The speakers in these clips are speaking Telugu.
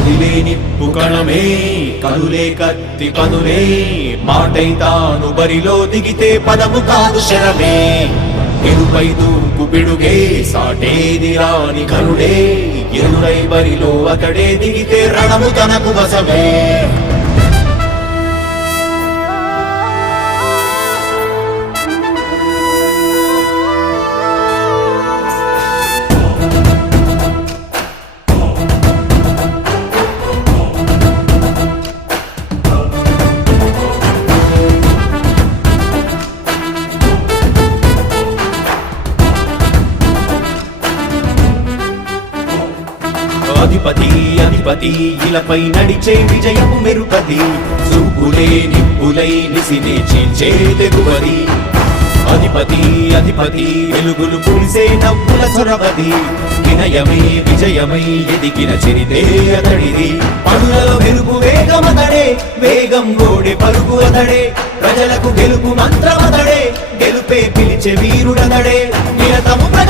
కదిలే నిప్పు కణమే కదులే కత్తి పదులే మాటై తాను బరిలో దిగితే పదము కాదు శరమే. ఎరుపై దూకు పిడుగే సాటేది రాని కరుడే ఎరురై బరిలో అతడే దిగితే రణము తనకు వసమే అధిపతి అధిపతి ఇలపై నడిచే విజయము మెరుపది చూపులే నిప్పులై నిసినే చీల్చే తెగువది. అధిపతి అధిపతి వెలుగులు పూసే నవ్వుల చొరవది. వినయమే విజయమై ఎదిగిన చరితే అతడిది. పనులలో మెరుపు వేగమతడే వేగం గోడే పరుగు అతడే. ప్రజలకు గెలుపు మంత్రమతడే గెలుపే పిలిచే వీరుడతడే. నిరతము ప్రజ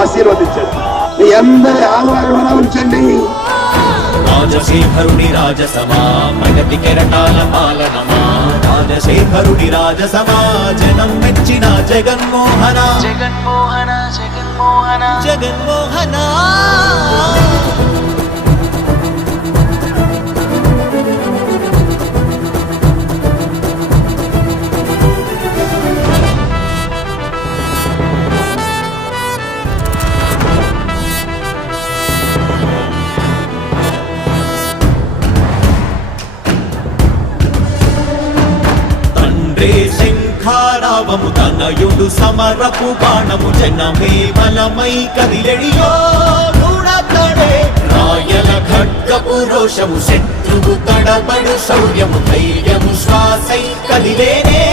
ఆశీర్వదించండి. మీ అందరి ఆహ్వానం ఉంచండి. రాజశేఖరుడి రాజసమా ప్రగతి కెరటాల పాలనమా? రాజశేఖరుడి రాజసమా జనం మెచ్చిన జగన్మోహన? జగన్మోహన జగన్మోహన? జగన్మోహన? తండ్రే శంఖారావము తనయుడు సమరపు బాణము జనమే బలమై కదిలెడియో చూడతడే రాయల ఖడ్గపు రోషము శత్రువు తడబడు శౌర్యము ధైర్యము శ్వాసై కదిలేనే.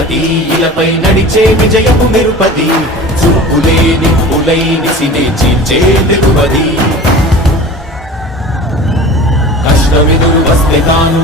అధిపతి నడిచే విజయము నిరుపది చూపులే నిప్పులై నిసినే చీల్చే తెగువది కష్టమిదురు వస్తే తాను